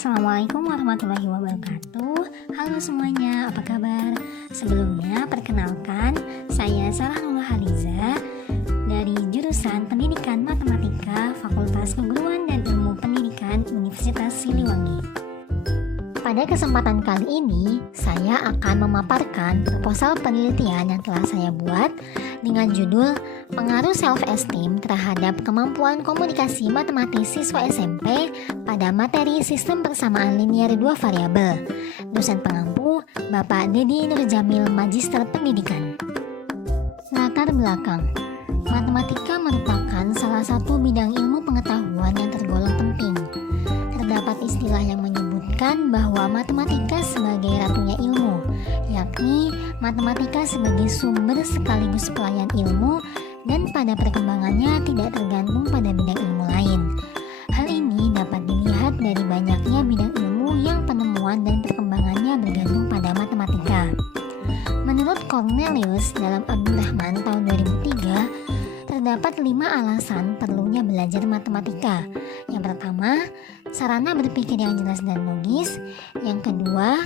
Assalamualaikum warahmatullahi wabarakatuh. Halo semuanya, apa kabar? Sebelumnya, perkenalkan, saya Sarah Nurul Haliza dari jurusan Pendidikan Matematika Fakultas Keguruan dan Ilmu Pendidikan Universitas Siliwangi. Pada kesempatan kali ini, saya akan memaparkan proposal penelitian yang telah saya buat dengan judul Pengaruh Self-Esteem terhadap kemampuan komunikasi matematis siswa SMP pada materi Sistem Persamaan Linier 2 Variabel. Dosen pengampu, Bapak Dedi Nurjamil, Magister Pendidikan. Latar belakang. Matematika merupakan salah satu bidang ilmu pengetahuan yang tergolong penting. Terdapat istilah yang menyebutkan bahwa matematika sebagai ratunya ilmu, yakni matematika sebagai sumber sekaligus pelayan ilmu dan pada perkembangannya tidak tergantung pada bidang ilmu lain. Hal ini dapat dilihat dari banyaknya bidang ilmu yang penemuan dan perkembangannya bergantung pada matematika. Menurut Cornelius dalam Abdurrahman tahun 2003, terdapat 5 alasan perlunya belajar matematika. Yang pertama, sarana berpikir yang jelas dan logis. Yang kedua,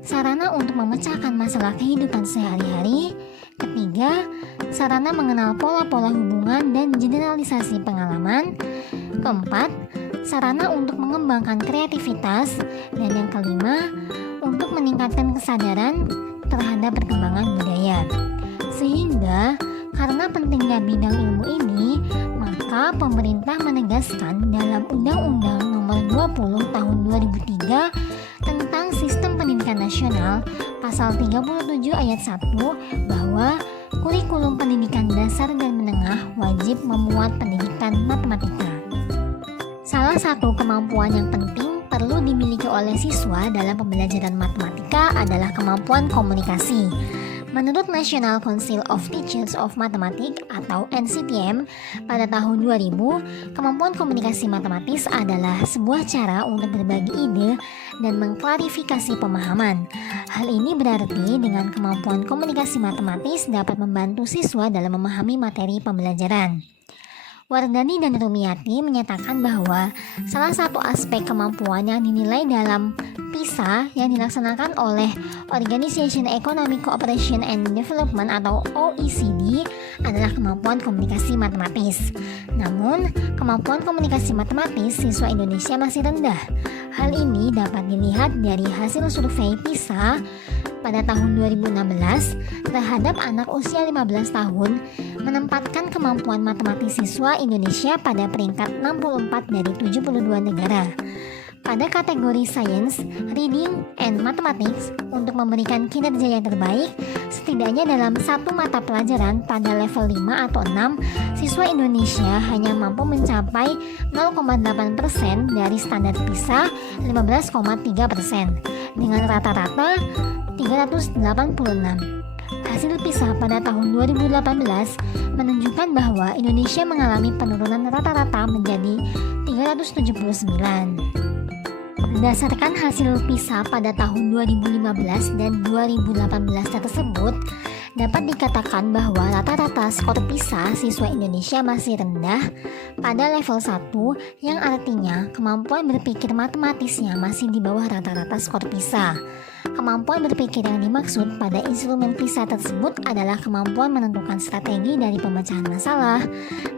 sarana untuk memecahkan masalah kehidupan sehari-hari. Ketiga, sarana mengenal pola-pola hubungan dan generalisasi pengalaman. Keempat, sarana untuk mengembangkan kreativitas. Dan yang kelima, untuk meningkatkan kesadaran terhadap perkembangan budaya. Sehingga, karena pentingnya bidang ilmu ini, maka pemerintah menegaskan dalam Undang-Undang Nomor 20 Tahun 2003 tentang Sistem Pendidikan Nasional Pasal 37 Ayat 1 bahwa kurikulum pendidikan dasar dan menengah wajib memuat pendidikan matematika. Salah satu kemampuan yang penting perlu dimiliki oleh siswa dalam pembelajaran matematika adalah kemampuan komunikasi. Menurut National Council of Teachers of Mathematics atau NCTM, pada tahun 2000, kemampuan komunikasi matematis adalah sebuah cara untuk berbagi ide dan mengklarifikasi pemahaman. Hal ini berarti dengan kemampuan komunikasi matematis dapat membantu siswa dalam memahami materi pembelajaran. Wardani dan Rumiati menyatakan bahwa salah satu aspek kemampuan yang dinilai dalam PISA yang dilaksanakan oleh Organization Economic Cooperation and Development atau OECD adalah kemampuan komunikasi matematis. Namun, kemampuan komunikasi matematis siswa Indonesia masih rendah. Hal ini dapat dilihat dari hasil survei PISA pada tahun 2016 terhadap anak usia 15 tahun menempatkan kemampuan matematis siswa Indonesia pada peringkat 64 dari 72 negara. Pada kategori Science, Reading, and Mathematics untuk memberikan kinerja yang terbaik, setidaknya dalam satu mata pelajaran pada level 5 atau 6, siswa Indonesia hanya mampu mencapai 0,8% dari standar PISA 15,3% dengan rata-rata 386. Hasil PISA pada tahun 2018 menunjukkan bahwa Indonesia mengalami penurunan rata-rata menjadi 379. Berdasarkan hasil PISA pada tahun 2015 dan 2018 tersebut, dapat dikatakan bahwa rata-rata skor PISA siswa Indonesia masih rendah pada level 1 yang artinya kemampuan berpikir matematisnya masih di bawah rata-rata skor PISA. Kemampuan berpikir yang dimaksud pada instrumen PISA tersebut adalah kemampuan menentukan strategi dari pemecahan masalah,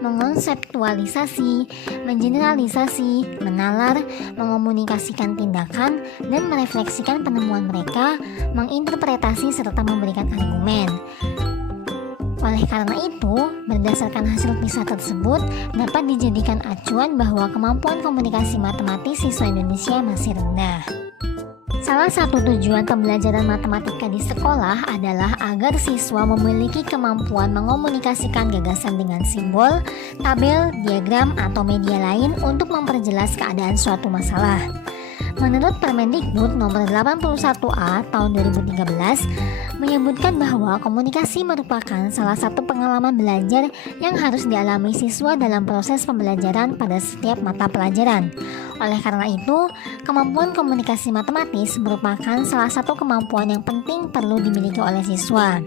mengonseptualisasi, mengeneralisasi, menalar, mengomunikasikan tindakan, dan merefleksikan penemuan mereka, menginterpretasi serta memberikan argumen. Oleh karena itu, berdasarkan hasil PISA tersebut dapat dijadikan acuan bahwa kemampuan komunikasi matematis siswa Indonesia masih rendah. Salah satu tujuan pembelajaran matematika di sekolah adalah agar siswa memiliki kemampuan mengomunikasikan gagasan dengan simbol, tabel, diagram, atau media lain untuk memperjelas keadaan suatu masalah. Menurut Permendikbud nomor 81A tahun 2013 menyebutkan bahwa komunikasi merupakan salah satu pengalaman belajar yang harus dialami siswa dalam proses pembelajaran pada setiap mata pelajaran. Oleh karena itu, kemampuan komunikasi matematis merupakan salah satu kemampuan yang penting perlu dimiliki oleh siswa.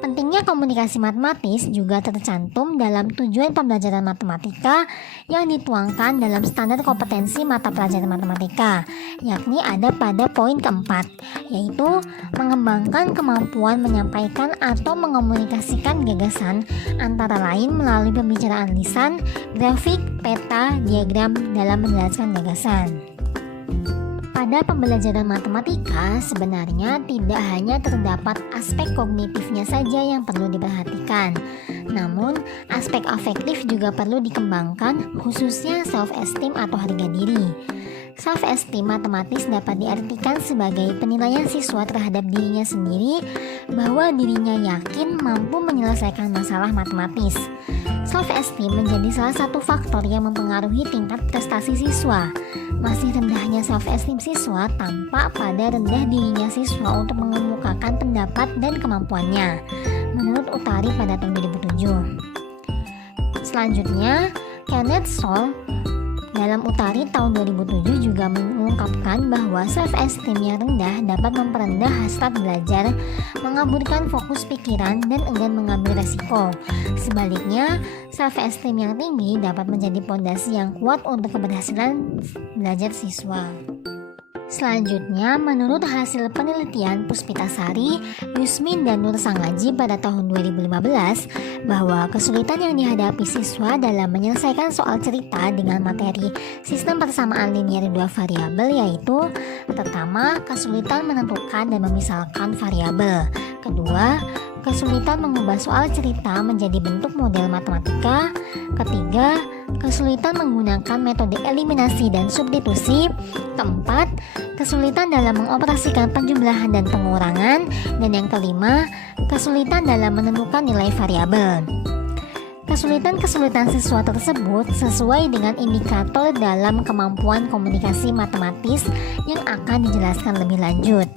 Pentingnya Pentingnya komunikasi matematis juga tercantum dalam tujuan pembelajaran matematika yang dituangkan dalam standar kompetensi mata pelajaran matematika, yakni ada pada poin keempat, yaitu mengembangkan kemampuan menyampaikan atau mengomunikasikan gagasan antara lain melalui pembicaraan lisan, grafik, peta, diagram dalam menjelaskan gagasan. Pada pembelajaran matematika, sebenarnya tidak hanya terdapat aspek kognitifnya saja yang perlu diperhatikan, namun aspek afektif juga perlu dikembangkan, khususnya self-esteem atau harga diri. Self-esteem matematis dapat diartikan sebagai penilaian siswa terhadap dirinya sendiri bahwa dirinya yakin mampu menyelesaikan masalah matematis. Self-esteem menjadi salah satu faktor yang mempengaruhi tingkat prestasi siswa. Masih rendahnya self-esteem siswa tampak pada rendah dirinya siswa untuk mengemukakan pendapat dan kemampuannya, menurut Utari pada tahun 2007. Selanjutnya, Kenneth Sol dalam Utari tahun 2007 juga mengungkapkan bahwa self-esteem yang rendah dapat memperendah hasrat belajar, mengaburkan fokus pikiran, dan enggan mengambil resiko. Sebaliknya, self-esteem yang tinggi dapat menjadi fondasi yang kuat untuk keberhasilan belajar siswa. Selanjutnya, menurut hasil penelitian Puspitasari, Yusmin dan Nur Sangaji pada tahun 2015, bahwa kesulitan yang dihadapi siswa dalam menyelesaikan soal cerita dengan materi sistem persamaan linier dua variabel yaitu: pertama, kesulitan menentukan dan memisalkan variabel; kedua, kesulitan mengubah soal cerita menjadi bentuk model matematika; ketiga, kesulitan menggunakan metode eliminasi dan substitusi; keempat, kesulitan dalam mengoperasikan penjumlahan dan pengurangan; dan yang kelima, kesulitan dalam menentukan nilai variabel. Kesulitan-kesulitan siswa tersebut sesuai dengan indikator dalam kemampuan komunikasi matematis yang akan dijelaskan lebih lanjut,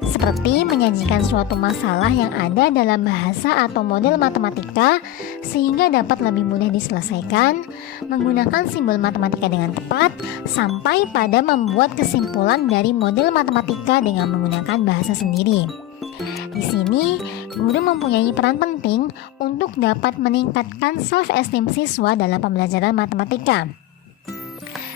seperti menyajikan suatu masalah yang ada dalam bahasa atau model matematika sehingga dapat lebih mudah diselesaikan, menggunakan simbol matematika dengan tepat, sampai pada membuat kesimpulan dari model matematika dengan menggunakan bahasa sendiri. Di sini, guru mempunyai peran penting untuk dapat meningkatkan self-esteem siswa dalam pembelajaran matematika.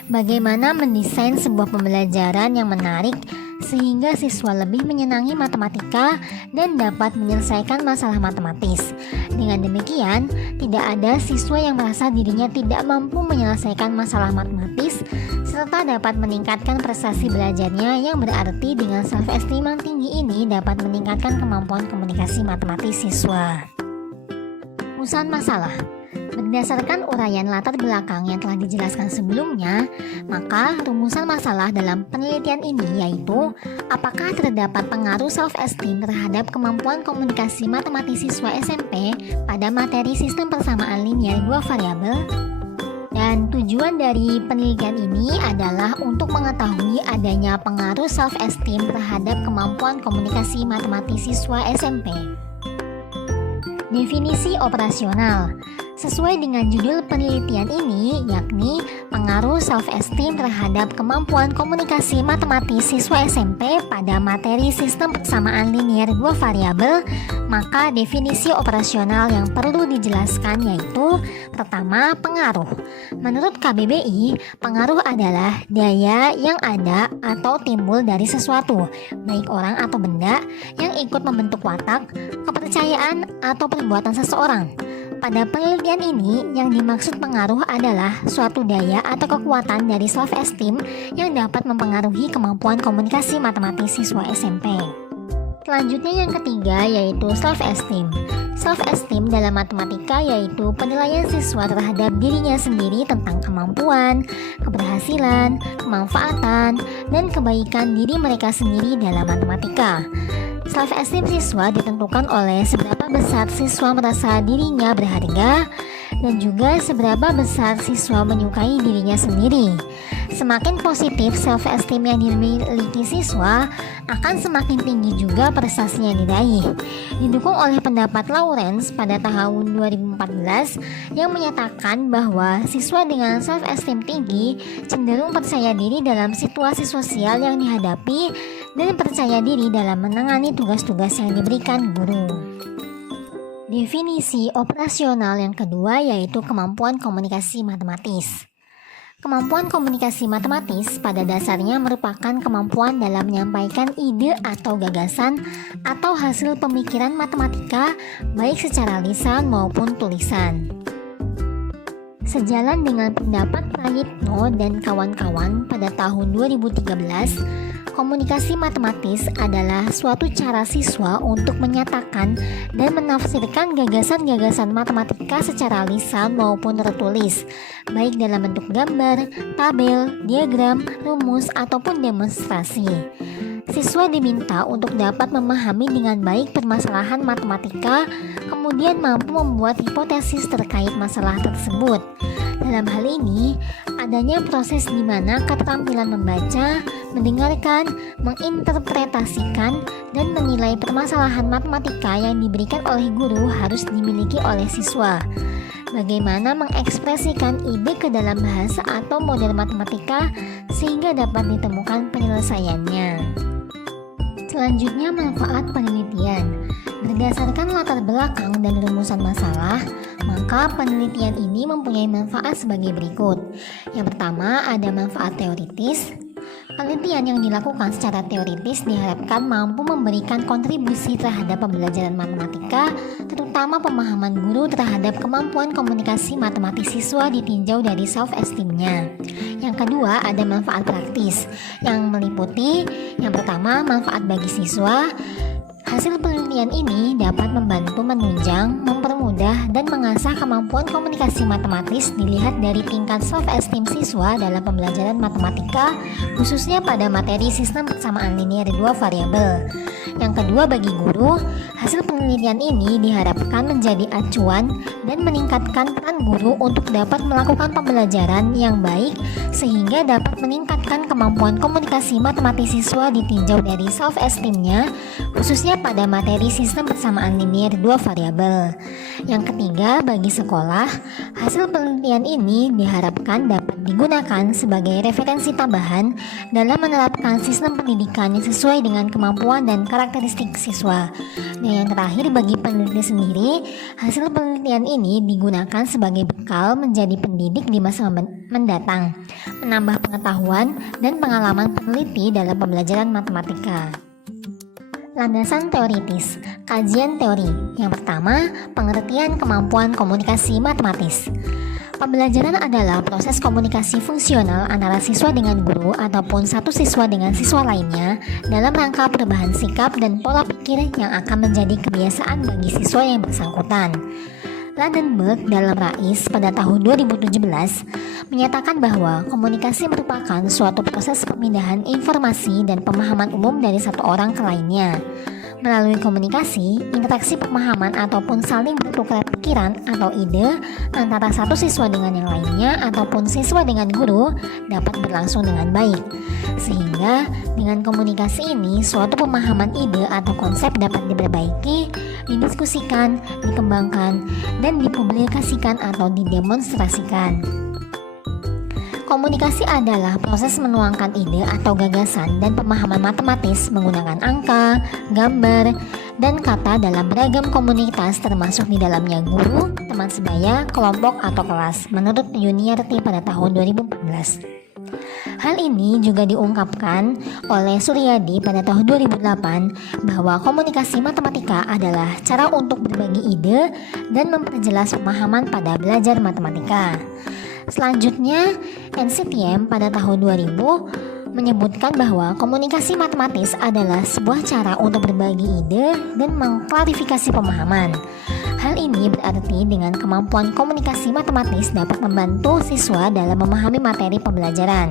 Bagaimana mendesain sebuah pembelajaran yang menarik sehingga siswa lebih menyenangi matematika dan dapat menyelesaikan masalah matematis. Dengan demikian, tidak ada siswa yang merasa dirinya tidak mampu menyelesaikan masalah matematis serta dapat meningkatkan prestasi belajarnya, yang berarti dengan self-esteem yang tinggi ini dapat meningkatkan kemampuan komunikasi matematis siswa. Rumusan masalah. Berdasarkan uraian latar belakang yang telah dijelaskan sebelumnya, maka rumusan masalah dalam penelitian ini yaitu: apakah terdapat pengaruh self-esteem terhadap kemampuan komunikasi matematis siswa SMP pada materi sistem persamaan linier dua variabel? Dan tujuan dari penelitian ini adalah untuk mengetahui adanya pengaruh self-esteem terhadap kemampuan komunikasi matematis siswa SMP. Definisi operasional. Sesuai dengan judul penelitian ini, yakni pengaruh self-esteem terhadap kemampuan komunikasi matematis siswa SMP pada materi sistem persamaan linier dua variabel, maka definisi operasional yang perlu dijelaskan yaitu: pertama, pengaruh. Menurut KBBI, pengaruh adalah daya yang ada atau timbul dari sesuatu, baik orang atau benda, yang ikut membentuk watak, kepercayaan, atau perbuatan seseorang. Pada penelitian ini, yang dimaksud pengaruh adalah suatu daya atau kekuatan dari self-esteem yang dapat mempengaruhi kemampuan komunikasi matematis siswa SMP. Selanjutnya yang ketiga yaitu self-esteem. Self-esteem dalam matematika yaitu penilaian siswa terhadap dirinya sendiri tentang kemampuan, keberhasilan, kemanfaatan, dan kebaikan diri mereka sendiri dalam matematika. Self-esteem siswa ditentukan oleh seberapa besar siswa merasa dirinya berharga dan juga seberapa besar siswa menyukai dirinya sendiri. Semakin positif self-esteem yang dimiliki siswa, akan semakin tinggi juga prestasi yang diraih. Didukung oleh pendapat Lawrence pada tahun 2014 yang menyatakan bahwa siswa dengan self-esteem tinggi cenderung percaya diri dalam situasi sosial yang dihadapi dan percaya diri dalam menangani tugas-tugas yang diberikan guru. Definisi operasional yang kedua yaitu kemampuan komunikasi matematis. Kemampuan komunikasi matematis pada dasarnya merupakan kemampuan dalam menyampaikan ide atau gagasan atau hasil pemikiran matematika baik secara lisan maupun tulisan. Sejalan dengan pendapat Prayitno dan kawan-kawan pada tahun 2013, komunikasi matematis adalah suatu cara siswa untuk menyatakan dan menafsirkan gagasan-gagasan matematika secara lisan maupun tertulis, baik dalam bentuk gambar, tabel, diagram, rumus, ataupun demonstrasi. Siswa diminta untuk dapat memahami dengan baik permasalahan matematika, kemudian mampu membuat hipotesis terkait masalah tersebut. Dalam hal ini, adanya proses di mana keterampilan membaca, mendengarkan, menginterpretasikan, dan menilai permasalahan matematika yang diberikan oleh guru harus dimiliki oleh siswa. Bagaimana mengekspresikan ide ke dalam bahasa atau model matematika sehingga dapat ditemukan penyelesaiannya. Selanjutnya, manfaat penelitian. Berdasarkan latar belakang dan rumusan masalah, maka penelitian ini mempunyai manfaat sebagai berikut. Yang pertama, ada manfaat teoritis. Penelitian yang dilakukan secara teoritis diharapkan mampu memberikan kontribusi terhadap pembelajaran matematika, terutama pemahaman guru terhadap kemampuan komunikasi matematis siswa ditinjau dari self-esteem-nya. Yang kedua, ada manfaat praktis yang meliputi yang pertama, manfaat bagi siswa. Hasil penelitian ini dapat membantu menunjang, mempermudah, dan mengasah kemampuan komunikasi matematis dilihat dari tingkat self-esteem siswa dalam pembelajaran matematika, khususnya pada materi sistem persamaan linear dua variabel. Yang kedua, bagi guru, hasil penelitian ini diharapkan menjadi acuan dan meningkatkan peran guru untuk dapat melakukan pembelajaran yang baik sehingga dapat meningkatkan kemampuan komunikasi matematis siswa ditinjau dari self-esteem-nya, khususnya pada materi sistem persamaan linear dua variabel. Yang ketiga, bagi sekolah, hasil penelitian ini diharapkan dapat digunakan sebagai referensi tambahan dalam menerapkan sistem pendidikan yang sesuai dengan kemampuan dan karakteristik siswa. Dan yang terakhir, bagi peneliti sendiri, hasil penelitian ini digunakan sebagai bekal menjadi pendidik di masa mendatang, menambah pengetahuan dan pengalaman peneliti dalam pembelajaran matematika. Landasan teoritis, kajian teori. Yang pertama, pengertian kemampuan komunikasi matematis. Pembelajaran adalah proses komunikasi fungsional antara siswa dengan guru ataupun satu siswa dengan siswa lainnya dalam rangka perubahan sikap dan pola pikir yang akan menjadi kebiasaan bagi siswa yang bersangkutan. Ladenburg dalam Rais pada tahun 2017 menyatakan bahwa komunikasi merupakan suatu proses pemindahan informasi dan pemahaman umum dari satu orang ke lainnya. Melalui komunikasi, interaksi pemahaman ataupun saling bertukar pikiran atau ide antara satu siswa dengan yang lainnya ataupun siswa dengan guru dapat berlangsung dengan baik. Sehingga dengan komunikasi ini, suatu pemahaman ide atau konsep dapat diperbaiki, didiskusikan, dikembangkan, dan dipublikasikan atau didemonstrasikan. Komunikasi adalah proses menuangkan ide atau gagasan dan pemahaman matematis menggunakan angka, gambar, dan kata dalam beragam komunitas termasuk di dalamnya guru, teman sebaya, kelompok, atau kelas, menurut Yuniarti pada tahun 2014. Hal ini juga diungkapkan oleh Suryadi pada tahun 2008 bahwa komunikasi matematika adalah cara untuk berbagi ide dan memperjelas pemahaman pada belajar matematika. Selanjutnya, NCTM pada tahun 2000 menyebutkan bahwa komunikasi matematis adalah sebuah cara untuk berbagi ide dan mengklarifikasi pemahaman. Hal ini berarti dengan kemampuan komunikasi matematis dapat membantu siswa dalam memahami materi pembelajaran.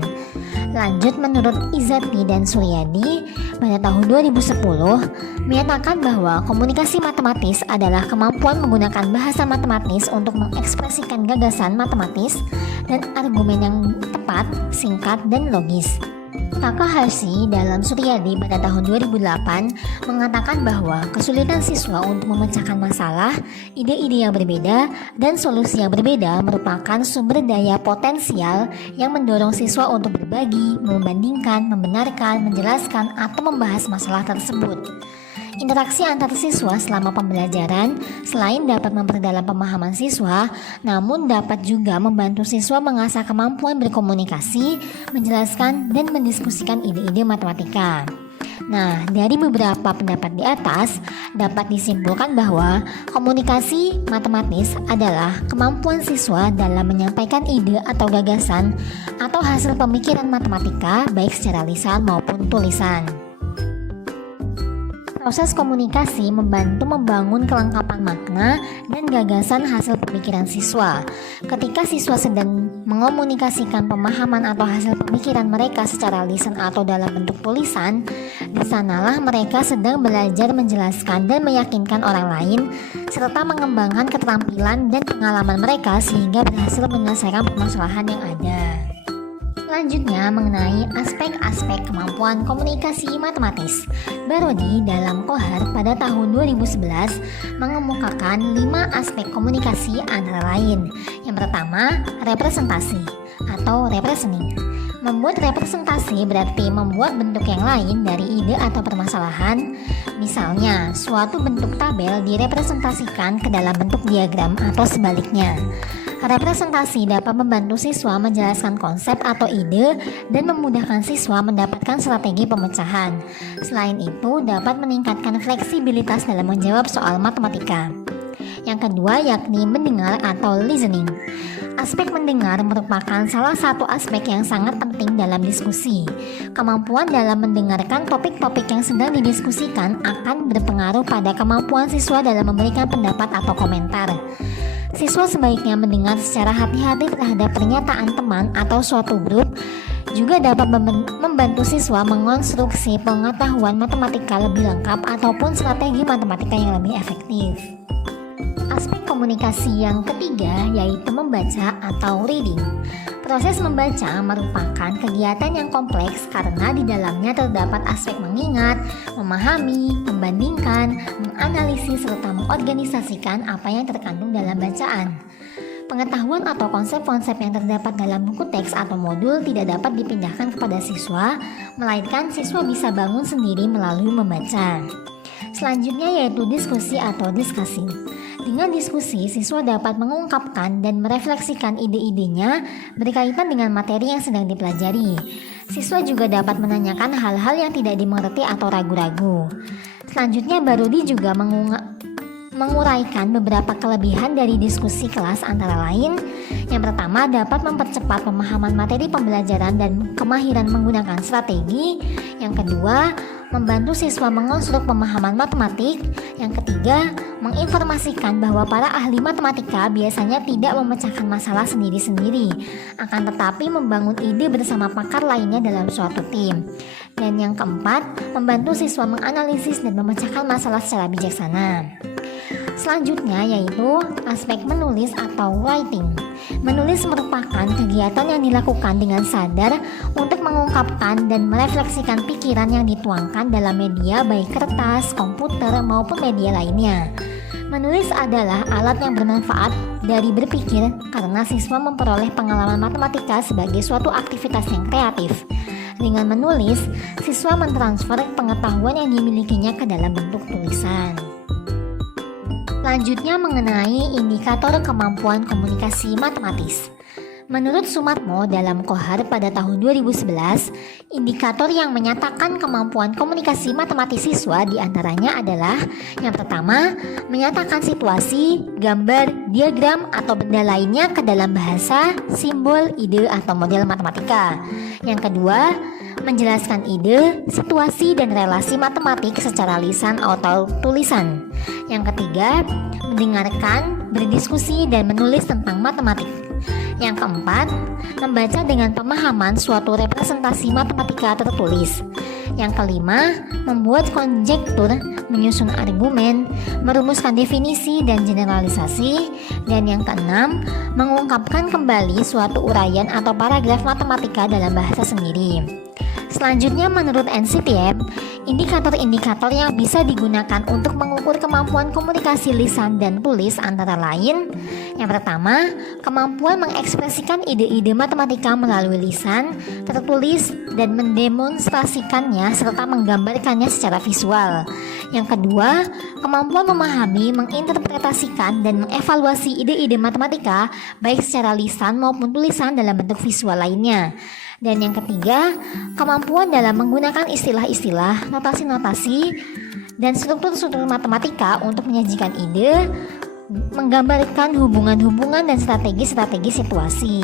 Lanjut, menurut Izzati dan Suryadi pada tahun 2010 menyatakan bahwa komunikasi matematis adalah kemampuan menggunakan bahasa matematis untuk mengekspresikan gagasan matematis dan argumen yang tepat, singkat, dan logis. Takahashi dalam Suryadi pada tahun 2008 mengatakan bahwa kesulitan siswa untuk memecahkan masalah, ide-ide yang berbeda, dan solusi yang berbeda merupakan sumber daya potensial yang mendorong siswa untuk berbagi, membandingkan, membenarkan, menjelaskan, atau membahas masalah tersebut. Interaksi antar siswa selama pembelajaran selain dapat memperdalam pemahaman siswa, namun dapat juga membantu siswa mengasah kemampuan berkomunikasi, menjelaskan, dan mendiskusikan ide-ide matematika. Nah, dari beberapa pendapat di atas, dapat disimpulkan bahwa komunikasi matematis adalah kemampuan siswa dalam menyampaikan ide atau gagasan atau hasil pemikiran matematika baik secara lisan maupun tulisan. Proses komunikasi membantu membangun kelengkapan makna dan gagasan hasil pemikiran siswa. Ketika siswa sedang mengomunikasikan pemahaman atau hasil pemikiran mereka secara lisan atau dalam bentuk tulisan, di sanalah mereka sedang belajar menjelaskan dan meyakinkan orang lain, serta mengembangkan keterampilan dan pengalaman mereka sehingga berhasil menyelesaikan permasalahan yang ada. Selanjutnya mengenai aspek-aspek kemampuan komunikasi matematis. Barodi dalam Kohar pada tahun 2011 mengemukakan 5 aspek komunikasi antara lain. Yang pertama, representasi atau representing. Membuat representasi berarti membuat bentuk yang lain dari ide atau permasalahan. Misalnya, suatu bentuk tabel direpresentasikan ke dalam bentuk diagram atau sebaliknya. Representasi dapat membantu siswa menjelaskan konsep atau ide dan memudahkan siswa mendapatkan strategi pemecahan. Selain itu, dapat meningkatkan fleksibilitas dalam menjawab soal matematika. Yang kedua yakni mendengar atau listening. Aspek mendengar merupakan salah satu aspek yang sangat penting dalam diskusi. Kemampuan dalam mendengarkan topik-topik yang sedang didiskusikan akan berpengaruh pada kemampuan siswa dalam memberikan pendapat atau komentar. Siswa sebaiknya mendengar secara hati-hati terhadap pernyataan teman atau suatu grup, juga dapat membantu siswa mengonstruksi pengetahuan matematika lebih lengkap ataupun strategi matematika yang lebih efektif. Aspek komunikasi yang ketiga yaitu membaca atau reading. Proses membaca merupakan kegiatan yang kompleks karena di dalamnya terdapat aspek mengingat, memahami, membandingkan, menganalisis, serta mengorganisasikan apa yang terkandung dalam bacaan. Pengetahuan atau konsep-konsep yang terdapat dalam buku teks atau modul tidak dapat dipindahkan kepada siswa, melainkan siswa bisa bangun sendiri melalui membaca. Selanjutnya yaitu diskusi atau diskusi. Dengan diskusi, siswa dapat mengungkapkan dan merefleksikan ide-idenya berkaitan dengan materi yang sedang dipelajari. Siswa juga dapat menanyakan hal-hal yang tidak dimengerti atau ragu-ragu. Selanjutnya, Barodi juga menguraikan beberapa kelebihan dari diskusi kelas antara lain. Yang pertama, dapat mempercepat pemahaman materi pembelajaran dan kemahiran menggunakan strategi. Yang kedua, membantu siswa mengonstruk pemahaman matematik. Yang ketiga, menginformasikan bahwa para ahli matematika biasanya tidak memecahkan masalah sendiri-sendiri, akan tetapi membangun ide bersama pakar lainnya dalam suatu tim. Dan yang keempat, membantu siswa menganalisis dan memecahkan masalah secara bijaksana. Selanjutnya yaitu aspek menulis atau writing. Menulis merupakan kegiatan yang dilakukan dengan sadar untuk mengungkapkan dan merefleksikan pikiran yang dituangkan dalam media baik kertas, komputer, maupun media lainnya. Menulis adalah alat yang bermanfaat dari berpikir karena siswa memperoleh pengalaman matematika sebagai suatu aktivitas yang kreatif. Dengan menulis, siswa mentransfer pengetahuan yang dimilikinya ke dalam bentuk tulisan. Selanjutnya mengenai indikator kemampuan komunikasi matematis. Menurut Sumarmo dalam Kohar pada tahun 2011, indikator yang menyatakan kemampuan komunikasi matematis siswa diantaranya adalah yang pertama, menyatakan situasi, gambar, diagram, atau benda lainnya ke dalam bahasa, simbol, ide, atau model matematika. Yang kedua, menjelaskan ide, situasi, dan relasi matematik secara lisan atau tulisan. Yang ketiga, mendengarkan, berdiskusi, dan menulis tentang matematik. Yang keempat, membaca dengan pemahaman suatu representasi matematika tertulis. Yang kelima, membuat konjektur, menyusun argumen, merumuskan definisi dan generalisasi. Dan yang keenam, mengungkapkan kembali suatu uraian atau paragraf matematika dalam bahasa sendiri. Selanjutnya menurut NCTM, indikator-indikator yang bisa digunakan untuk mengukur kemampuan komunikasi lisan dan tulis antara lain: yang pertama, kemampuan mengekspresikan ide-ide matematika melalui lisan, tertulis, dan mendemonstrasikannya serta menggambarkannya secara visual. Yang kedua, kemampuan memahami, menginterpretasikan, dan mengevaluasi ide-ide matematika baik secara lisan maupun tulisan dalam bentuk visual lainnya. Dan yang ketiga, kemampuan dalam menggunakan istilah-istilah, notasi-notasi, dan struktur-struktur matematika untuk menyajikan ide, menggambarkan hubungan-hubungan dan strategi-strategi situasi.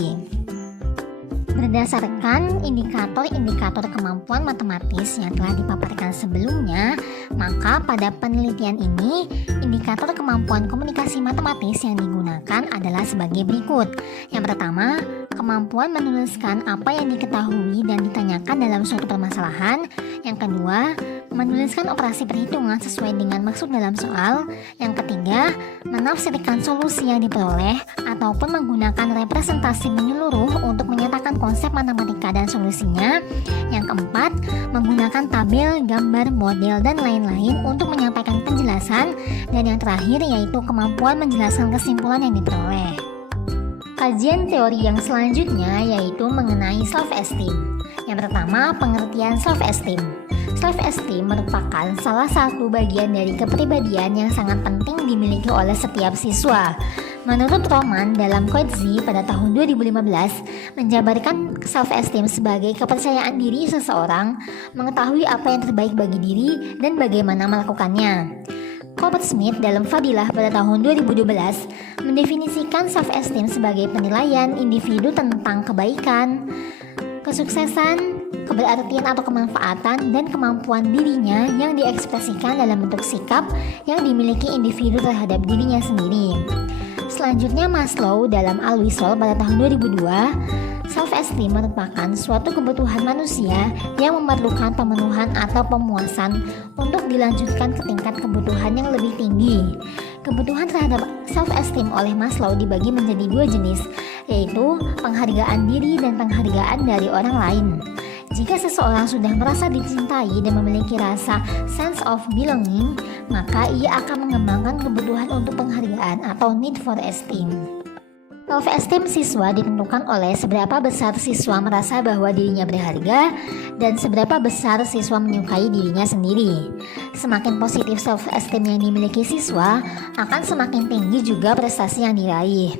Berdasarkan indikator-indikator kemampuan matematis yang telah dipaparkan sebelumnya, maka pada penelitian ini, indikator kemampuan komunikasi matematis yang digunakan adalah sebagai berikut. Yang pertama, kemampuan menuliskan apa yang diketahui dan ditanyakan dalam suatu permasalahan. Yang kedua, menuliskan operasi perhitungan sesuai dengan maksud dalam soal. Yang ketiga, menafsirkan solusi yang diperoleh ataupun menggunakan representasi menyeluruh untuk menyatakan konsep matematika dan solusinya. Yang keempat, menggunakan tabel, gambar, model, dan lain-lain untuk menyampaikan penjelasan. Dan yang terakhir yaitu kemampuan menjelaskan kesimpulan yang diperoleh. Kajian teori yang selanjutnya yaitu mengenai self-esteem. Yang pertama, pengertian self-esteem. Self-esteem merupakan salah satu bagian dari kepribadian yang sangat penting dimiliki oleh setiap siswa. Menurut Roman dalam Coetzee pada tahun 2015, menjabarkan self-esteem sebagai kepercayaan diri seseorang, mengetahui apa yang terbaik bagi diri dan bagaimana melakukannya. Robert Smith dalam Fadilah pada tahun 2012 mendefinisikan self-esteem sebagai penilaian individu tentang kebaikan, kesuksesan, keberartian atau kemanfaatan, dan kemampuan dirinya yang diekspresikan dalam bentuk sikap yang dimiliki individu terhadap dirinya sendiri. Selanjutnya Maslow dalam Al-Wisol pada tahun 2002, self-esteem merupakan suatu kebutuhan manusia yang memerlukan pemenuhan atau pemuasan untuk dilanjutkan ke tingkat kebutuhan yang lebih tinggi. Kebutuhan terhadap self-esteem oleh Maslow dibagi menjadi dua jenis, yaitu penghargaan diri dan penghargaan dari orang lain. Jika seseorang sudah merasa dicintai dan memiliki rasa sense of belonging, maka ia akan mengembangkan kebutuhan untuk penghargaan atau need for esteem. Self-esteem siswa ditentukan oleh seberapa besar siswa merasa bahwa dirinya berharga dan seberapa besar siswa menyukai dirinya sendiri. Semakin positif self-esteem yang dimiliki siswa, akan semakin tinggi juga prestasi yang diraih.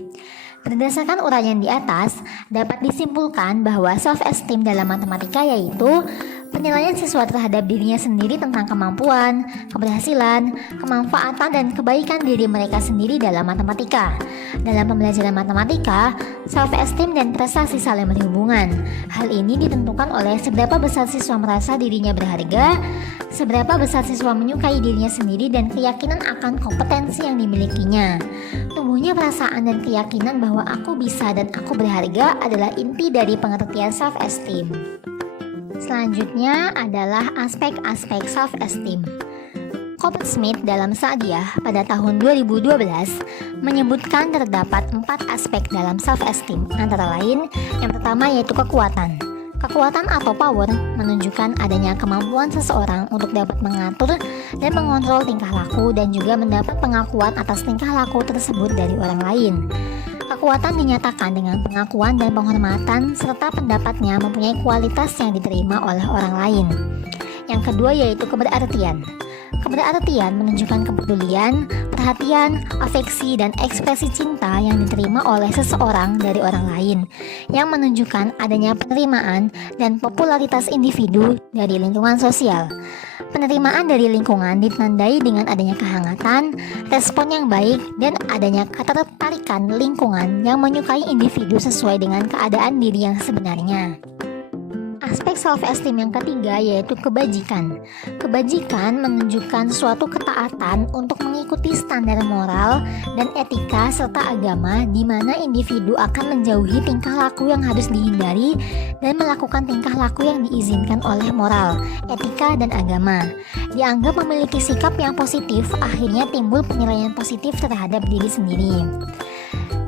Berdasarkan uraian di atas, dapat disimpulkan bahwa self-esteem dalam matematika yaitu penilaian siswa terhadap dirinya sendiri tentang kemampuan, keberhasilan, kemanfaatan, dan kebaikan diri mereka sendiri dalam matematika. Dalam pembelajaran matematika, self-esteem dan prestasi saling berhubungan. Hal ini ditentukan oleh seberapa besar siswa merasa dirinya berharga, seberapa besar siswa menyukai dirinya sendiri, dan keyakinan akan kompetensi yang dimilikinya. Tumbuhnya perasaan dan keyakinan bahwa aku bisa dan aku berharga adalah inti dari pengertian self-esteem. Selanjutnya adalah aspek-aspek self-esteem. Robert Smith dalam Sa'diyah pada tahun 2012 menyebutkan terdapat 4 aspek dalam self-esteem, antara lain yang pertama yaitu kekuatan. Kekuatan atau power menunjukkan adanya kemampuan seseorang untuk dapat mengatur dan mengontrol tingkah laku dan juga mendapat pengakuan atas tingkah laku tersebut dari orang lain. Kekuatan dinyatakan dengan pengakuan dan penghormatan serta pendapatnya mempunyai kualitas yang diterima oleh orang lain. Yang kedua yaitu keberartian. Keberartian menunjukkan kepedulian, perhatian, afeksi, dan ekspresi cinta yang diterima oleh seseorang dari orang lain, yang menunjukkan adanya penerimaan dan popularitas individu dari lingkungan sosial. Penerimaan dari lingkungan ditandai dengan adanya kehangatan, respon yang baik, dan adanya ketertarikan lingkungan yang menyukai individu sesuai dengan keadaan diri yang sebenarnya. Aspek self-esteem yang ketiga yaitu kebajikan. Kebajikan menunjukkan suatu ketaatan untuk mengikuti standar moral dan etika serta agama di mana individu akan menjauhi tingkah laku yang harus dihindari dan melakukan tingkah laku yang diizinkan oleh moral, etika, dan agama. Dianggap memiliki sikap yang positif, akhirnya timbul penilaian positif terhadap diri sendiri.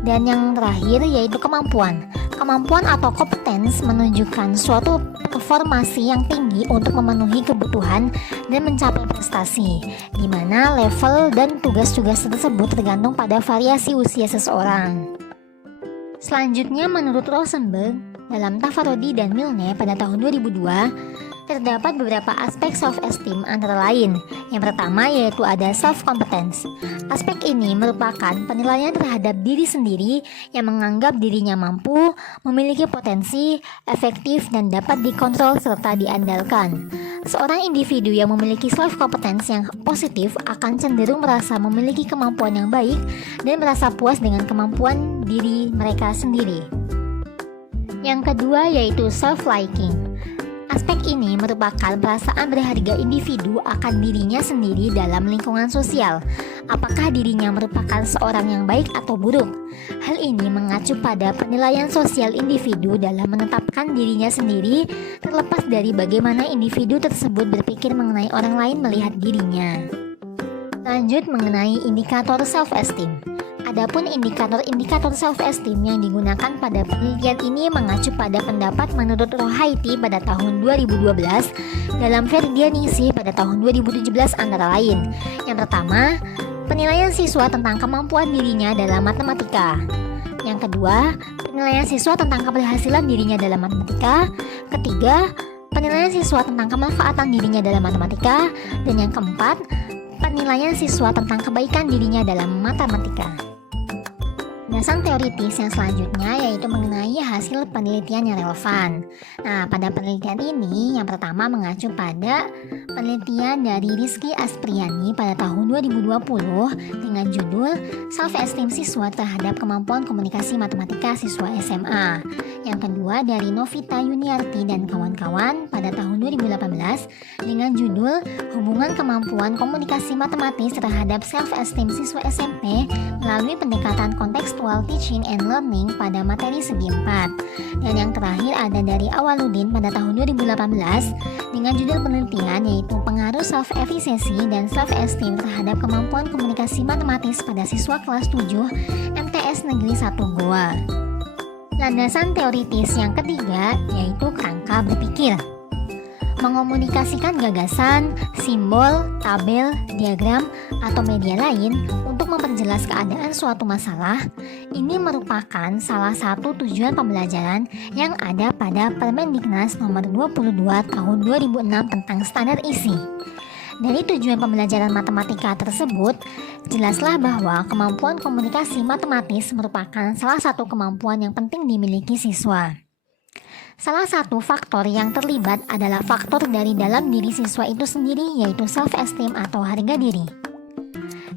Dan yang terakhir yaitu kemampuan. Kemampuan atau competence menunjukkan suatu performasi yang tinggi untuk memenuhi kebutuhan dan mencapai prestasi, di mana level dan tugas-tugas tersebut tergantung pada variasi usia seseorang. Selanjutnya, menurut Rosenberg, dalam Tafarodi dan Milne pada tahun 2002, terdapat beberapa aspek self-esteem antara lain. Yang pertama yaitu ada self-competence. Aspek ini merupakan penilaian terhadap diri sendiri yang menganggap dirinya mampu, memiliki potensi, efektif, dan dapat dikontrol serta diandalkan. Seorang individu yang memiliki self-competence yang positif akan cenderung merasa memiliki kemampuan yang baik dan merasa puas dengan kemampuan diri mereka sendiri. Yang kedua yaitu self-liking. Aspek ini merupakan perasaan berharga individu akan dirinya sendiri dalam lingkungan sosial. Apakah dirinya merupakan seorang yang baik atau buruk? Hal ini mengacu pada penilaian sosial individu dalam menetapkan dirinya sendiri, terlepas dari bagaimana individu tersebut berpikir mengenai orang lain melihat dirinya. Lanjut mengenai indikator self-esteem. Adapun indikator-indikator self-esteem yang digunakan pada penelitian ini mengacu pada pendapat menurut Rohaiti pada tahun 2012 dalam Verdianisi pada tahun 2017 antara lain. Yang pertama, penilaian siswa tentang kemampuan dirinya dalam matematika. Yang kedua, penilaian siswa tentang keberhasilan dirinya dalam matematika. Ketiga, penilaian siswa tentang kemanfaatan dirinya dalam matematika. Dan yang keempat, penilaian siswa tentang kebaikan dirinya dalam matematika. Penjelasan teoritis yang selanjutnya yaitu mengenai hasil penelitian yang relevan. Nah, pada penelitian ini yang pertama mengacu pada penelitian dari Rizky Aspriani pada tahun 2020 dengan judul Self-Esteem Siswa Terhadap Kemampuan Komunikasi Matematika Siswa SMA. Yang kedua dari Novita Yuniarti dan kawan-kawan pada tahun 2018 dengan judul Hubungan Kemampuan Komunikasi Matematis Terhadap Self-Esteem Siswa SMP melalui pendekatan kontekstual Teaching and Learning pada materi segi 4. Dan yang terakhir ada dari Awaludin pada tahun 2018 dengan judul penelitian yaitu pengaruh self-efficacy dan self-esteem terhadap kemampuan komunikasi matematis pada siswa kelas 7 MTS Negeri 1 Goa. Landasan teoritis yang ketiga yaitu kerangka berpikir. Mengomunikasikan gagasan, simbol, tabel, diagram, atau media lain untuk memperjelas keadaan suatu masalah, ini merupakan salah satu tujuan pembelajaran yang ada pada Permendiknas nomor 22 tahun 2006 tentang standar isi. Dari tujuan pembelajaran matematika tersebut, jelaslah bahwa kemampuan komunikasi matematis merupakan salah satu kemampuan yang penting dimiliki siswa. Salah satu faktor yang terlibat adalah faktor dari dalam diri siswa itu sendiri yaitu self-esteem atau harga diri.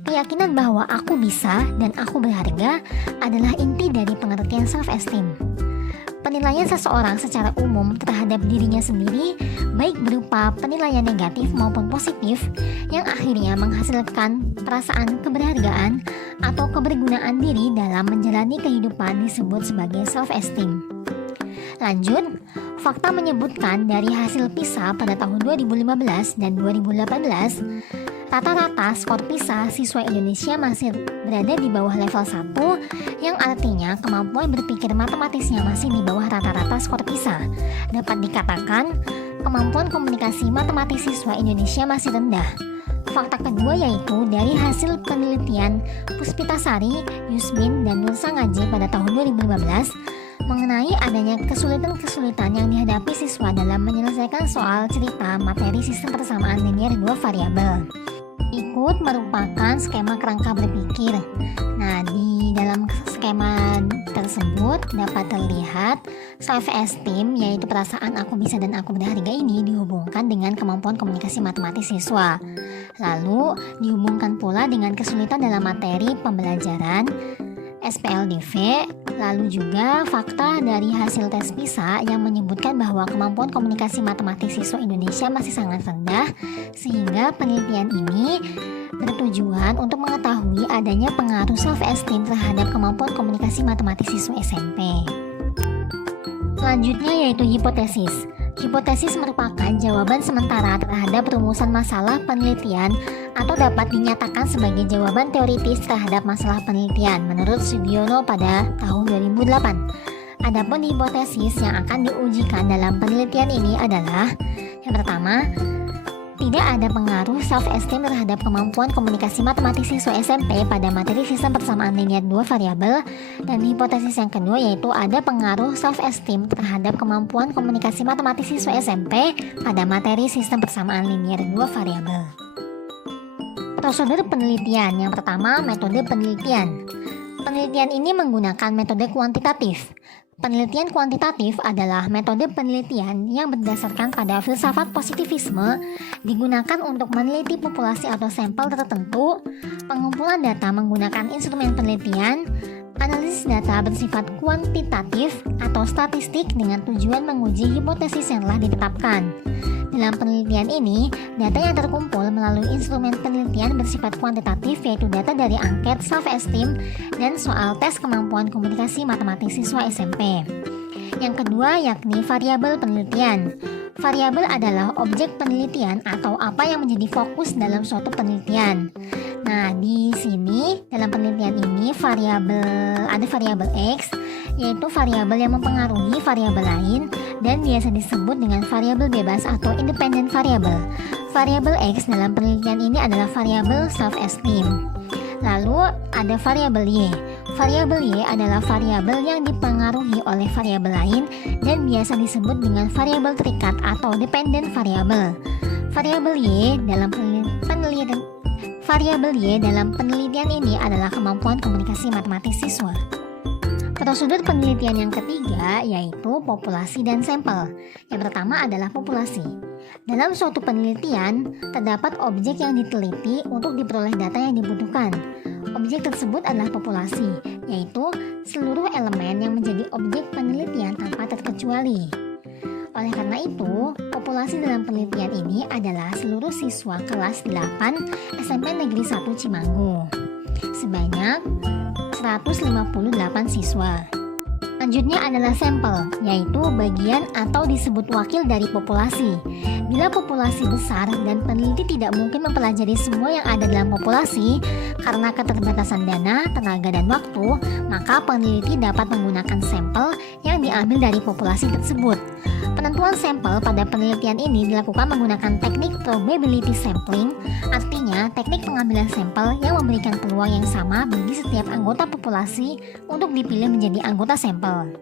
Keyakinan bahwa aku bisa dan aku berharga adalah inti dari pengertian self-esteem. Penilaian seseorang secara umum terhadap dirinya sendiri baik berupa penilaian negatif maupun positif yang akhirnya menghasilkan perasaan keberhargaan atau kebergunaan diri dalam menjalani kehidupan disebut sebagai self-esteem. Lanjut, fakta menyebutkan dari hasil PISA pada tahun 2015 dan 2018, rata-rata skor PISA siswa Indonesia masih berada di bawah level 1, yang artinya kemampuan berpikir matematisnya masih di bawah rata-rata skor PISA. Dapat dikatakan, kemampuan komunikasi matematis siswa Indonesia masih rendah. Fakta kedua yaitu dari hasil penelitian Puspitasari, Yusmin, dan Nur Sangaji pada tahun 2015, mengenai adanya kesulitan-kesulitan yang dihadapi siswa dalam menyelesaikan soal cerita materi sistem persamaan linear dua variabel. Berikut merupakan skema kerangka berpikir. Nah, di dalam skema tersebut dapat terlihat self-esteem yaitu perasaan aku bisa dan aku berharga ini dihubungkan dengan kemampuan komunikasi matematis siswa. Lalu dihubungkan pula dengan kesulitan dalam materi pembelajaran SPLDV, lalu juga fakta dari hasil tes PISA yang menyebutkan bahwa kemampuan komunikasi matematis siswa Indonesia masih sangat rendah, sehingga penelitian ini bertujuan untuk mengetahui adanya pengaruh self-esteem terhadap kemampuan komunikasi matematis siswa SMP. Selanjutnya yaitu hipotesis. Hipotesis merupakan jawaban sementara terhadap rumusan masalah penelitian atau dapat dinyatakan sebagai jawaban teoritis terhadap masalah penelitian menurut Sugiono pada tahun 2008. Adapun hipotesis yang akan diujikan dalam penelitian ini adalah yang pertama, tidak ada pengaruh self-esteem terhadap kemampuan komunikasi matematis siswa SMP pada materi sistem persamaan linear dua variabel. Dan hipotesis yang kedua yaitu ada pengaruh self-esteem terhadap kemampuan komunikasi matematis siswa SMP pada materi sistem persamaan linear dua variabel. Prosedur penelitian. Yang pertama, metode penelitian. Penelitian ini menggunakan metode kuantitatif. Penelitian kuantitatif adalah metode penelitian yang berdasarkan pada filsafat positivisme, digunakan untuk meneliti populasi atau sampel tertentu, pengumpulan data menggunakan instrumen penelitian, analisis data bersifat kuantitatif atau statistik dengan tujuan menguji hipotesis yang telah ditetapkan. Dalam penelitian ini, data yang terkumpul melalui instrumen penelitian bersifat kuantitatif yaitu data dari angket self-esteem dan soal tes kemampuan komunikasi matematis siswa SMP. Yang kedua yakni variabel penelitian. Variabel adalah objek penelitian atau apa yang menjadi fokus dalam suatu penelitian. Nah, di sini dalam penelitian ini ada variabel X, yaitu variabel yang mempengaruhi variabel lain dan biasa disebut dengan variabel bebas atau independent variable. Variabel X dalam penelitian ini adalah variabel self-esteem. Lalu ada variabel Y. Variabel Y adalah variabel yang dipengaruhi oleh variabel lain dan biasa disebut dengan variabel terikat atau dependent variable. Variabel Y dalam penelitian ini adalah kemampuan komunikasi matematis siswa. Prosedur penelitian yang ketiga yaitu populasi dan sampel. Yang pertama adalah populasi. Dalam suatu penelitian, terdapat objek yang diteliti untuk diperoleh data yang dibutuhkan. Objek tersebut adalah populasi, yaitu seluruh elemen yang menjadi objek penelitian tanpa terkecuali. Oleh karena itu, populasi dalam penelitian ini adalah seluruh siswa kelas 8 SMP Negeri 1 Cimanggu, sebanyak 158 siswa. Selanjutnya adalah sampel, yaitu bagian atau disebut wakil dari populasi. Bila populasi besar dan peneliti tidak mungkin mempelajari semua yang ada dalam populasi karena keterbatasan dana, tenaga, dan waktu, maka peneliti dapat menggunakan sampel yang diambil dari populasi tersebut. Penentuan sampel pada penelitian ini dilakukan menggunakan teknik probability sampling, artinya teknik pengambilan sampel yang memberikan peluang yang sama bagi setiap anggota populasi untuk dipilih menjadi anggota sampel.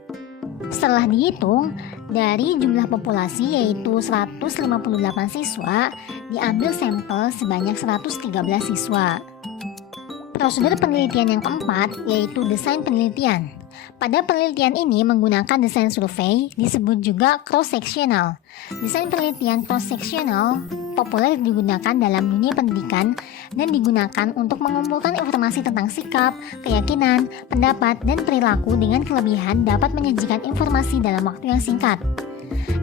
Setelah dihitung, dari jumlah populasi yaitu 158 siswa, diambil sampel sebanyak 113 siswa. Prosedur penelitian yang keempat yaitu desain penelitian. Pada penelitian ini menggunakan desain survei, disebut juga cross-sectional. Desain penelitian cross-sectional populer digunakan dalam dunia pendidikan dan digunakan untuk mengumpulkan informasi tentang sikap, keyakinan, pendapat, dan perilaku dengan kelebihan dapat menyajikan informasi dalam waktu yang singkat.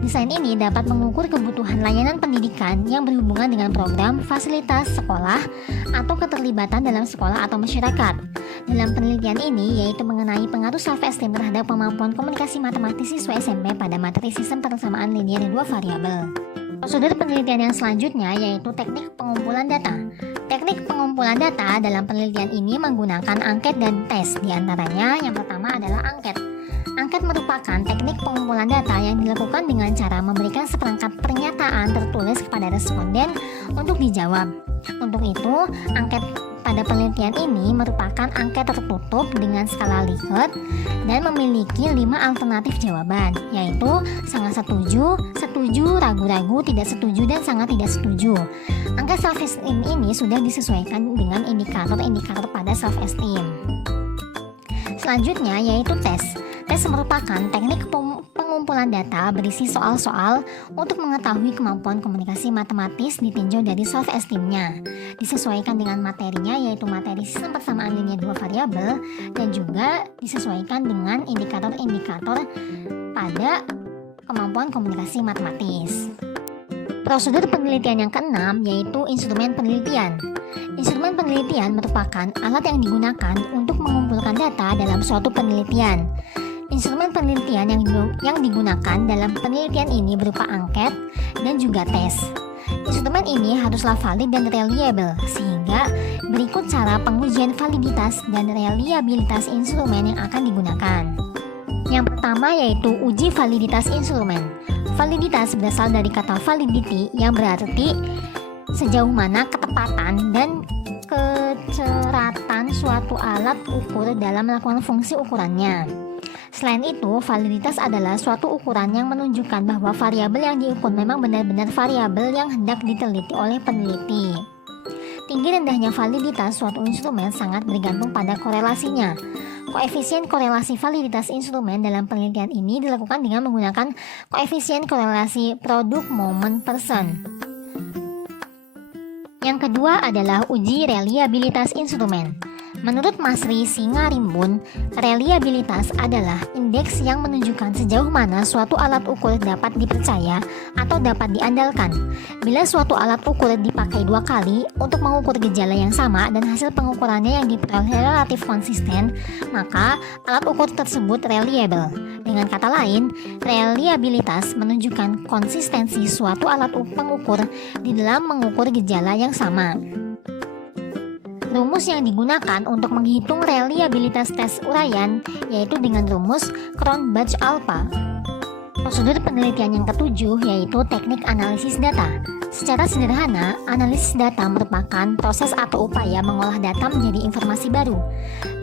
Desain ini dapat mengukur kebutuhan layanan pendidikan yang berhubungan dengan program, fasilitas, sekolah, atau keterlibatan dalam sekolah atau masyarakat. Dalam penelitian ini yaitu mengenai pengaruh self-esteem terhadap kemampuan komunikasi matematis siswa SMP pada materi sistem persamaan linear dua variabel. Prosedur penelitian yang selanjutnya yaitu teknik pengumpulan data. Teknik pengumpulan data dalam penelitian ini menggunakan angket dan tes. Di antaranya yang pertama adalah angket. Angket merupakan teknik pengumpulan data yang dilakukan dengan cara memberikan seperangkat pernyataan tertulis kepada responden untuk dijawab. Untuk itu, angket pada penelitian ini merupakan angket tertutup dengan skala Likert dan memiliki 5 alternatif jawaban, yaitu sangat setuju, setuju, ragu-ragu, tidak setuju, dan sangat tidak setuju. Angket self-esteem ini sudah disesuaikan dengan indikator-indikator pada self-esteem. Selanjutnya yaitu tes. Tes merupakan teknik pengumpulan data berisi soal-soal untuk mengetahui kemampuan komunikasi matematis ditinjau dari self-esteem-nya. Disesuaikan dengan materinya yaitu materi sistem persamaan linear dua variabel dan juga disesuaikan dengan indikator-indikator pada kemampuan komunikasi matematis. Prosedur penelitian yang keenam yaitu instrumen penelitian. Instrumen penelitian merupakan alat yang digunakan untuk mengumpulkan data dalam suatu penelitian. Instrumen penelitian yang digunakan dalam penelitian ini berupa angket dan juga tes. Instrumen ini haruslah valid dan reliable, sehingga berikut cara pengujian validitas dan reliabilitas instrumen yang akan digunakan. Yang pertama yaitu uji validitas instrumen. Validitas berasal dari kata validity yang berarti sejauh mana ketepatan dan keceratan suatu alat ukur dalam melakukan fungsi ukurannya. Selain itu, validitas adalah suatu ukuran yang menunjukkan bahwa variabel yang diukur memang benar-benar variabel yang hendak diteliti oleh peneliti. Tinggi rendahnya validitas suatu instrumen sangat bergantung pada korelasinya. Koefisien korelasi validitas instrumen dalam penelitian ini dilakukan dengan menggunakan koefisien korelasi produk moment person. Yang kedua adalah uji reliabilitas instrumen. Menurut Masri Singarimbun, reliabilitas adalah indeks yang menunjukkan sejauh mana suatu alat ukur dapat dipercaya atau dapat diandalkan. Bila suatu alat ukur dipakai 2 kali untuk mengukur gejala yang sama dan hasil pengukurannya yang diperoleh relatif konsisten, maka alat ukur tersebut reliable. Dengan kata lain, reliabilitas menunjukkan konsistensi suatu alat pengukur di dalam mengukur gejala yang sama. Rumus yang digunakan untuk menghitung reliabilitas tes uraian yaitu dengan rumus Cronbach-Alpha. Prosedur penelitian yang ketujuh yaitu teknik analisis data. Secara sederhana, analisis data merupakan proses atau upaya mengolah data menjadi informasi baru.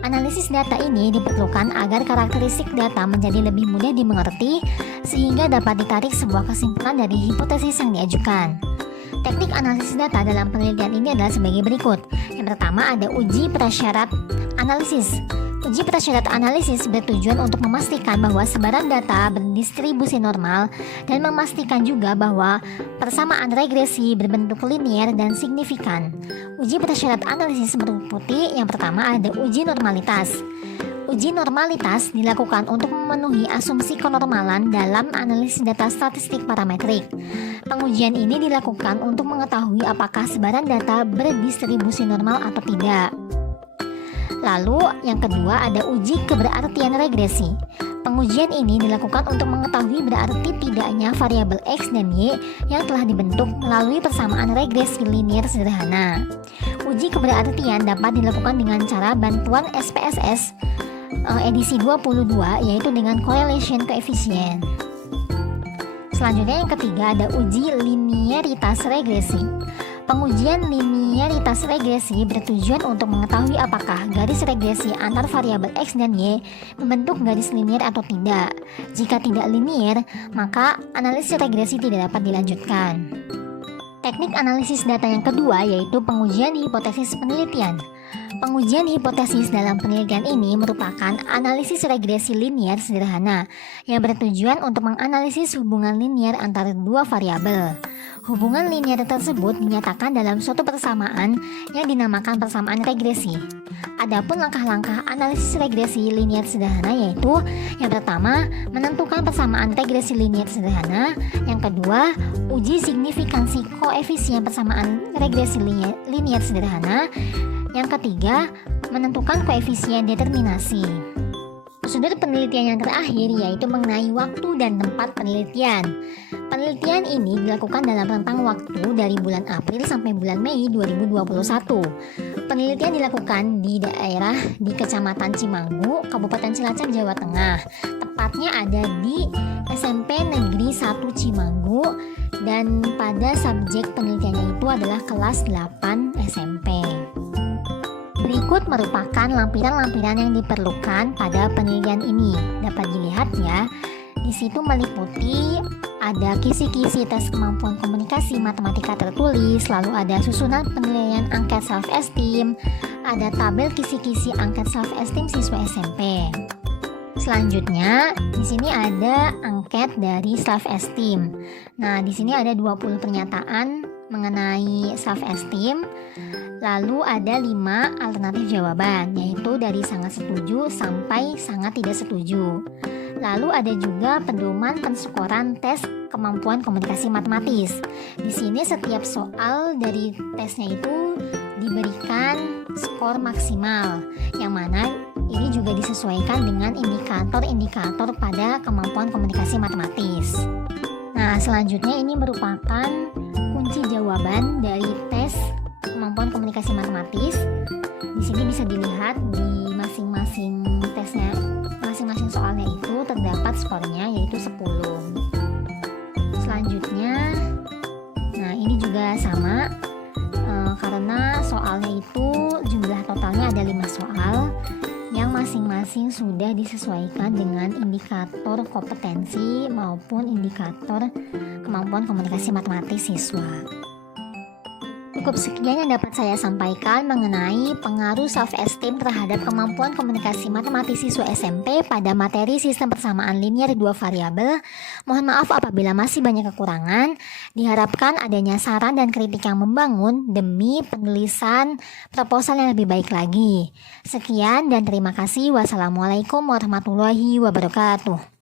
Analisis data ini diperlukan agar karakteristik data menjadi lebih mudah dimengerti sehingga dapat ditarik sebuah kesimpulan dari hipotesis yang diajukan. Teknik analisis data dalam penelitian ini adalah sebagai berikut. Yang pertama ada uji prasyarat analisis. Uji prasyarat analisis bertujuan untuk memastikan bahwa sebaran data berdistribusi normal dan memastikan juga bahwa persamaan regresi berbentuk linier dan signifikan. Uji prasyarat analisis meliputi yang pertama ada uji normalitas. Uji normalitas dilakukan untuk memenuhi asumsi kenormalan dalam analisis data statistik parametrik. Pengujian ini dilakukan untuk mengetahui apakah sebaran data berdistribusi normal atau tidak. Lalu yang kedua ada uji keberartian regresi. Pengujian ini dilakukan untuk mengetahui berarti tidaknya variabel X dan Y yang telah dibentuk melalui persamaan regresi linier sederhana. Uji keberartian dapat dilakukan dengan cara bantuan SPSS edisi 22 yaitu dengan correlation coefficient. Selanjutnya yang ketiga ada uji linearitas regresi. Pengujian linearitas regresi bertujuan untuk mengetahui apakah garis regresi antar variabel X dan Y membentuk garis linier atau tidak. Jika tidak linier, maka analisis regresi tidak dapat dilanjutkan. Teknik analisis data yang kedua yaitu pengujian hipotesis penelitian. Pengujian hipotesis dalam penelitian ini merupakan analisis regresi linier sederhana yang bertujuan untuk menganalisis hubungan linier antara dua variabel. Hubungan linier tersebut dinyatakan dalam suatu persamaan yang dinamakan persamaan regresi. Adapun langkah-langkah analisis regresi linier sederhana yaitu yang pertama, menentukan persamaan regresi linier sederhana, yang kedua, uji signifikansi koefisien persamaan regresi linier sederhana, yang ketiga, menentukan koefisien determinasi. Prosedur penelitian yang terakhir yaitu mengenai waktu dan tempat penelitian. Penelitian ini dilakukan dalam rentang waktu dari bulan April sampai bulan Mei 2021. Penelitian dilakukan di daerah di Kecamatan Cimanggu, Kabupaten Cilacap, Jawa Tengah. Tepatnya ada di SMP Negeri 1 Cimanggu dan pada subjek penelitiannya itu adalah kelas 8 SMP. Berikut merupakan lampiran-lampiran yang diperlukan pada penelitian ini. Dapat dilihat ya, di situ meliputi ada kisi-kisi tes kemampuan komunikasi matematika tertulis, lalu ada susunan penilaian angket self-esteem, ada tabel kisi-kisi angket self-esteem siswa SMP. Selanjutnya, di sini ada angket dari self-esteem. Nah, di sini ada 20 pernyataan mengenai self-esteem. Lalu ada 5 alternatif jawaban, yaitu dari sangat setuju sampai sangat tidak setuju. Lalu ada juga pedoman penskoran tes kemampuan komunikasi matematis. Di sini setiap soal dari tesnya itu diberikan skor maksimal, yang mana Ini juga disesuaikan dengan indikator-indikator pada kemampuan komunikasi matematis. Nah, selanjutnya ini merupakan kunci jawaban dari tes kemampuan komunikasi matematis. Di sini bisa dilihat di masing-masing tesnya, masing-masing soalnya itu terdapat skornya yaitu 10. Selanjutnya, nah ini juga sama karena soalnya itu jumlah totalnya ada 5 soal yang masing-masing sudah disesuaikan dengan indikator kompetensi maupun indikator kemampuan komunikasi matematis siswa. Cukup sekian yang dapat saya sampaikan mengenai pengaruh self-esteem terhadap kemampuan komunikasi matematis siswa SMP pada materi sistem persamaan linear dua variabel. Mohon maaf apabila masih banyak kekurangan. Diharapkan adanya saran dan kritik yang membangun demi penulisan proposal yang lebih baik lagi. Sekian dan terima kasih. Wassalamualaikum warahmatullahi wabarakatuh.